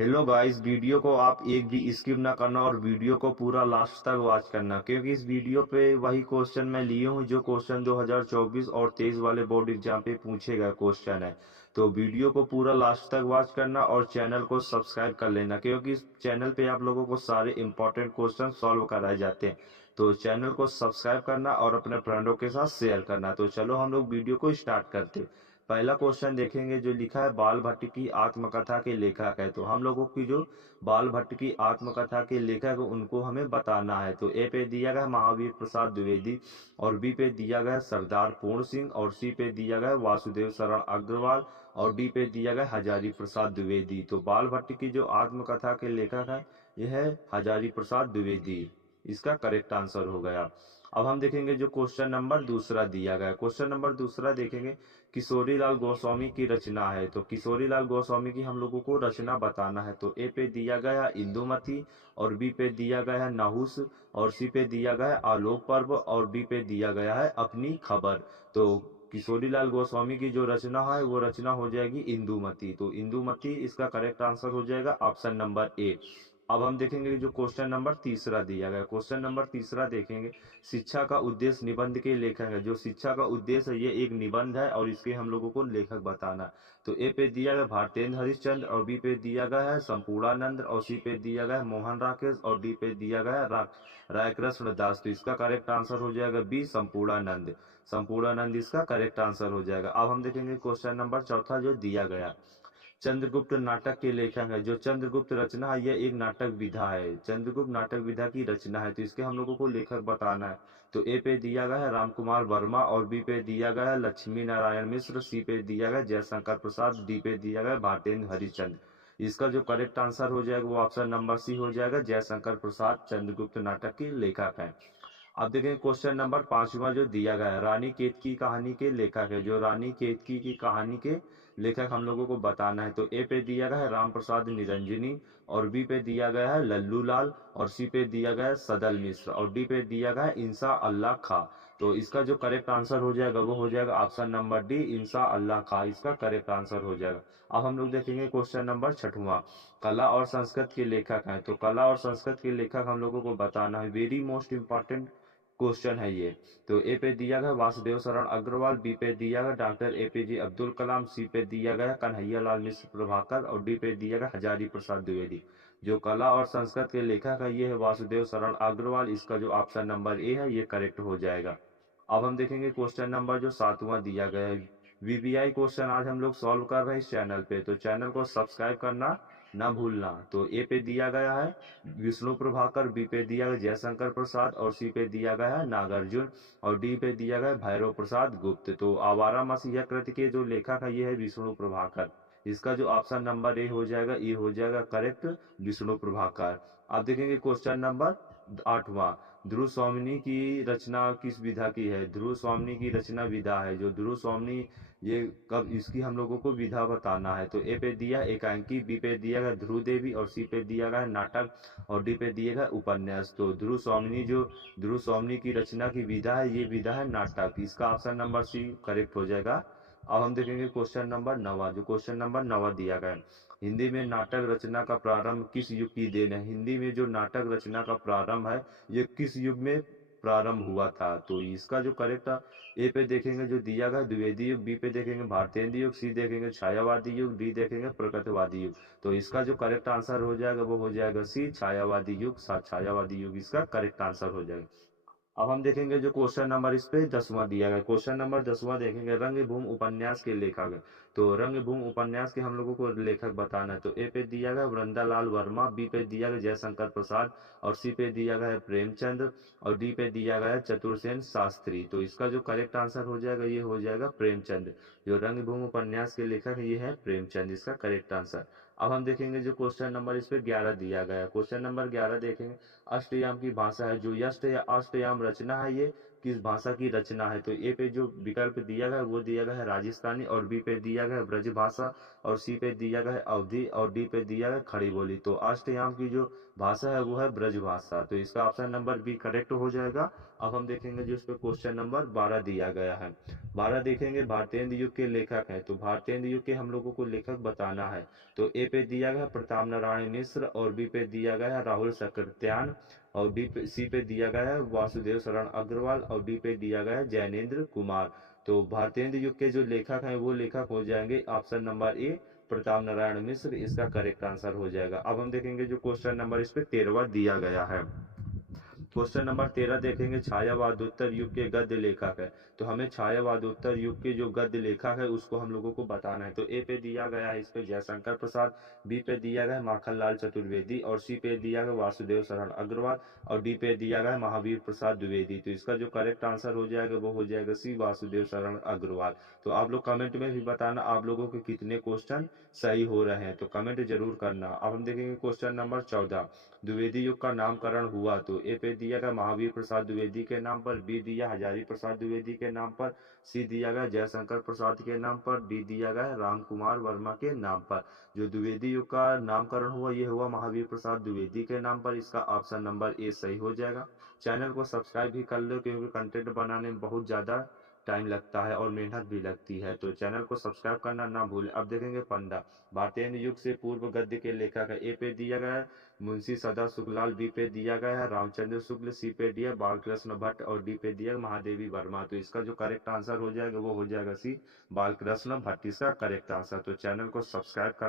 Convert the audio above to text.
Hello guys, video को आप एक भी स्किप ना करना और वीडियो को पूरा लास्ट तक वॉच करना, क्योंकि इस वीडियो पे वही क्वेश्चन मैं लिए हूँ जो क्वेश्चन 2024 और 23 वाले बोर्ड एग्जाम पे पूछे गए क्वेश्चन है। तो वीडियो को पूरा लास्ट तक वॉच करना और चैनल को सब्सक्राइब कर लेना, क्योंकि इस चैनल पे आप लोगों को सारे इंपॉर्टेंट क्वेश्चन सॉल्व कराए जाते हैं। तो चैनल को सब्सक्राइब करना और अपने फ्रेंडों के साथ शेयर करना। तो चलो हम लोग वीडियो को स्टार्ट करते। पहला क्वेश्चन देखेंगे जो लिखा है बाल भट्ट की आत्मकथा के लेखक है। तो हम लोगों की जो बाल भट्ट की आत्मकथा के लेखक है उनको हमें बताना है। तो ए पे दिया गया है महावीर प्रसाद द्विवेदी, और बी पे दिया गया है सरदार पूर्ण सिंह, और सी पे दिया गया है वासुदेव शरण अग्रवाल, और डी पे दिया गया है हजारी प्रसाद द्विवेदी। तो बाल भट्ट की जो आत्मकथा के लेखक है यह है हजारी प्रसाद द्विवेदी। इसका करेक्ट आंसर हो गया। अब हम देखेंगे जो क्वेश्चन नंबर दूसरा दिया गया है। क्वेश्चन नंबर दूसरा देखेंगे किशोरीलाल गोस्वामी की रचना है। तो किशोरीलाल गोस्वामी की हम लोगों को रचना बताना है। तो ए पे दिया गया है इंदुमती, और बी पे दिया गया है नाहुस, और सी पे दिया गया है आलोक पर्व, और डी पे दिया गया है अपनी खबर। तो किशोरीलाल गोस्वामी की जो रचना है वो रचना हो जाएगी इंदुमती। तो इंदुमती इसका करेक्ट आंसर हो जाएगा ऑप्शन नंबर ए। अब हम देखेंगे जो क्वेश्चन नंबर तीसरा दिया गया। क्वेश्चन नंबर तीसरा देखेंगे शिक्षा का उद्देश्य निबंध के लेखक है। जो शिक्षा का उद्देश्य है ये एक निबंध है और इसके हम लोगों को लेखक बताना है। तो ए पे दिया गया भारतेंद्र हरिश्चंद्र, और बी पे दिया गया है संपूर्णानंद, और सी पे दिया गया है मोहन राकेश, और डी पे दिया गया है रायकृष्ण दास। तो इसका करेक्ट आंसर हो जाएगा बी संपूर्णानंद। संपूर्णानंद इसका करेक्ट आंसर हो जाएगा। अब हम देखेंगे क्वेश्चन नंबर चौथा जो दिया गया चंद्रगुप्त नाटक के लेखक है। जो चंद्रगुप्त रचना है यह एक नाटक विधा है। चंद्रगुप्त नाटक विधा की रचना है, तो इसके हम लोगों को लेखक बताना है। तो ए पे दिया गया है रामकुमार वर्मा, और बी पे दिया गया है लक्ष्मी नारायण मिश्र, सी पे दिया गया जयशंकर प्रसाद, डी पे दिया गया भारतेंद्र हरिश्चंद्र। इसका जो करेक्ट आंसर हो जाएगा वो ऑप्शन नंबर सी हो जाएगा, जयशंकर प्रसाद चंद्रगुप्त नाटक के लेखक है। अब देखें क्वेश्चन नंबर पांचवा जो दिया गया है रानी केतकी कहानी के लेखक है। जो रानी केतकी की कहानी के लेखक हम लोगों को बताना है। तो ए पे दिया गया है राम प्रसाद निरंजनी, और बी पे दिया गया है लल्लू लाल, और सी पे दिया गया है सदल मिश्र, और डी पे दिया गया है इंसा अल्लाह खा। तो इसका जो करेक्ट आंसर हो जाएगा वो हो जाएगा ऑप्शन नंबर डी, इंसा अल्लाह खा इसका करेक्ट आंसर हो जाएगा। अब हम लोग देखेंगे क्वेश्चन नंबर छठवां कला और संस्कृत के लेखक हैं। तो कला और संस्कृत के लेखक हम लोगों को बताना है। वेरी मोस्ट इंपॉर्टेंट क्वेश्चन है ये। तो ए पे दिया गया वासुदेव शरण अग्रवाल, बी पे दिया गया डॉक्टर एपीजे अब्दुल कलाम, सी पे दिया गया कन्हैया लाल मिश्र प्रभाकर, और डी पे दिया गया हजारी प्रसाद द्विवेदी। जो कला और संस्कृत के लेखक है ये है वासुदेव शरण अग्रवाल। इसका जो ऑप्शन नंबर ए है ये करेक्ट हो जाएगा। अब हम देखेंगे क्वेश्चन नंबर जो सातवां दिया गया है। वीवीआई क्वेश्चन आज हम लोग सॉल्व कर रहे हैं इस चैनल पे, तो चैनल को सब्सक्राइब करना ना भूलना। तो ए पे दिया गया है विष्णु प्रभाकर, बी पे दिया गया जयशंकर प्रसाद, और सी पे दिया गया है नागार्जुन, और डी पे दिया गया है भैरव प्रसाद गुप्त। तो आवारा मसीहा कृति के जो लेखक है ये है विष्णु प्रभाकर। इसका जो ऑप्शन नंबर ए हो जाएगा ये हो जाएगा करेक्ट, विष्णु प्रभाकर। अब देखेंगे क्वेश्चन नंबर आठवां ध्रुव स्वामिनी की रचना किस विधा की है। ध्रुव स्वामिनी की रचना विधा है। जो ध्रुव स्वामिनी ये कब इसकी हम लोगों को विधा बताना है। तो ए पे दिया एकांकी, बी पे दिया गया ध्रुव देवी, और सी पे दिया गया नाटक, और डी पे दिया गया उपन्यास। तो ध्रुव स्वामिनी की रचना की विधा है ये विधा है नाटक। इसका ऑप्शन नंबर सी करेक्ट हो जाएगा। अब हम देखेंगे क्वेश्चन नंबर नवा। जो क्वेश्चन नंबर नवा दिया गया है हिंदी में नाटक रचना का प्रारंभ किस युग की देन है। हिंदी में जो नाटक रचना का प्रारंभ है ये किस युग में प्रारंभ हुआ था। तो इसका जो करेक्ट ए पे देखेंगे जो दिया गया द्विवेदी युग, बी पे देखेंगे भारतेंद्र युग, सी देखेंगे छायावादी युग, डी देखेंगे प्रगतिवादी युग। तो इसका जो करेक्ट आंसर हो जाएगा वो हो जाएगा सी छायावादी युग। छायावादी युग इसका करेक्ट आंसर हो जाएगा। अब हम देखेंगे जो क्वेश्चन नंबर इस पे 10वां दिया गया। क्वेश्चन नंबर 10वां देखेंगे रंगभूमि उपन्यास के लेखक है। तो रंगभूमि उपन्यास के हम लोगों को लेखक बताना है। तो ए पे दिया गया वृंदालाल वर्मा, बी पे दिया गया जयशंकर प्रसाद, और सी पे दिया गया है प्रेमचंद, और डी पे दिया गया है चतुर्सेन शास्त्री। तो इसका जो करेक्ट आंसर हो जाएगा ये हो जाएगा प्रेमचंद। जो रंगभूमि उपन्यास के लेखक ये है प्रेमचंद इसका करेक्ट आंसर। अब हम देखेंगे जो क्वेश्चन नंबर इस पे 11 दिया गया है। क्वेश्चन नंबर 11 देखेंगे अष्टयाम की भाषा है। जो यष्ट या अष्टयाम रचना है ये किस भाषा की रचना है। तो ए पे जो विकल्प दिया गया है वो दिया गया है राजस्थानी, और बी पे दिया गया है ब्रज भाषा, और सी पे दिया गया है अवधी, और डी पे दिया गया है खड़ी बोली। तो अष्टयाम की जो भाषा है वो है ब्रज भाषा। तो इसका ऑप्शन नंबर बी करेक्ट हो जाएगा। अब हम देखेंगे जो इस पे क्वेश्चन नंबर 12 दिया गया है। 12 देखेंगे भारतेंदु युग के लेखक हैं। तो भारतेंदु युग के हम लोगों को लेखक बताना है। तो ए पे दिया गया है प्रताप नारायण मिश्र, और बी पे दिया गया है राहुल सक्सेना, और सी पे दिया गया है वासुदेव शरण अग्रवाल, और डी पे दिया गया है जैनेन्द्र कुमार। तो भारतेंदु युग के जो लेखक हैं वो लेखक हो जाएंगे option number A Pratap Narayan Mishra, इसका करेक्ट आंसर हो जाएगा। अब हम देखेंगे जो क्वेश्चन नंबर इस पे 13वां दिया गया है। क्वेश्चन नंबर 13 देखेंगे छायावादोत्तर युग के गद्य लेखक है। तो हमें छायावादोत्तर युग के जो गद्य लेखक है उसको हम लोगों को बताना है। तो ए पे दिया गया है इस पे जयशंकर प्रसाद, बी पे दिया गया है माखनलाल चतुर्वेदी, और सी पे दिया गया वासुदेव शरण अग्रवाल, और डी पे दिया गया है महावीर प्रसाद द्विवेदी। तो इसका जो करेक्ट आंसर हो जाएगा वो हो जाएगा सी वासुदेव शरण अग्रवाल। तो आप लोग कमेंट में भी बताना आप लोगों के कितने क्वेश्चन सही हो रहे हैं, तो कमेंट जरूर करना। अब हम देखेंगे क्वेश्चन नंबर 14, द्विवेदी युग का नामकरण हुआ। तो ए पे दिया गया महावीर प्रसाद द्विवेदी के नाम पर, बी दिया हजारी प्रसाद द्विवेदी के नाम पर, सी दिया गया जयशंकर प्रसाद के नाम पर, डी दिया गया राम कुमार वर्मा के नाम पर। जो द्विवेदी युग का नामकरण हुआ ये हुआ महावीर प्रसाद द्विवेदी के नाम पर, इसका ऑप्शन नंबर ए सही हो जाएगा। चैनल को सब्सक्राइब भी कर लो क्योंकि कंटेंट बनाने में बहुत ज्यादा टाइम लगता है और मेहनत भी लगती है, तो चैनल को सब्सक्राइब करना ना भूलें। अब देखेंगे 15, भारतेंदु युग से पूर्व गद्य के लेखक है। ए पे दिया गया है मुंशी सदा सुखलाल, बी पे दिया गया है रामचंद्र शुक्ल, सी पे दिया बालकृष्ण भट्ट, और डी पे दिया महादेवी वर्मा। तो इसका जो करेक्ट आंसर हो जाएगा वो हो जाएगा सी बालकृष्ण भट्ट, इसका करेक्ट आंसर। तो चैनल को सब्सक्राइब कर